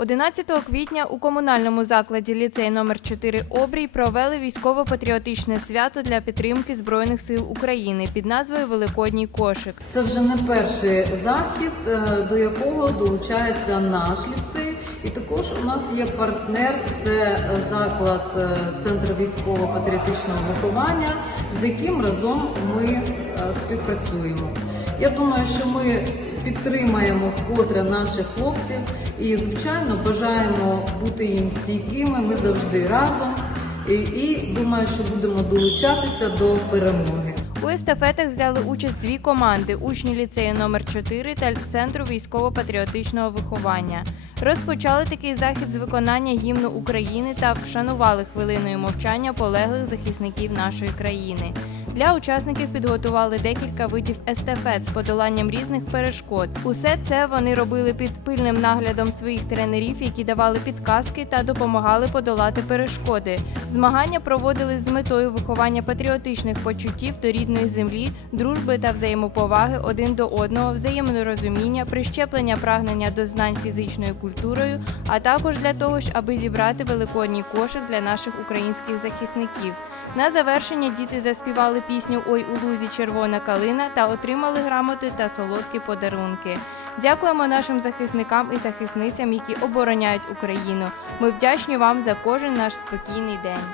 11 квітня у комунальному закладі ліцей номер 4 Обрій провели військово-патріотичне свято для підтримки Збройних сил України під назвою Великодній кошик. Це вже не перший захід, е, до якого долучається наш ліцей. І також у нас є партнер, це е, заклад е, Центр військово-патріотичного виховання, з яким разом ми співпрацюємо. Я думаю, що ми підтримаємо вкотре наших хлопців і, звичайно, бажаємо бути їм стійкими. Ми завжди разом. І, і думаю, що будемо долучатися до перемоги. У естафетах взяли участь дві команди: учні ліцею номер 4 та центру військово-патріотичного виховання. Розпочали такий захід з виконання гімну України та вшанували хвилиною мовчання полеглих захисників нашої країни. Для учасників підготували декілька видів естафет з подоланням різних перешкод. Усе це вони робили під пильним наглядом своїх тренерів, які давали підказки та допомагали подолати перешкоди. Змагання проводились з метою виховання патріотичних почуттів до рідної землі, дружби та взаємоповаги один до одного, взаєморозуміння, прищеплення прагнення до знань фізичною культурою, а також для того, аби зібрати великодній кошик для наших українських захисників. На завершення діти заспівали пісню Ой у лузі червона калина та отримали грамоти та солодкі подарунки. Дякуємо нашим захисникам і захисницям, які обороняють Україну. Ми вдячні вам за кожен наш спокійний день.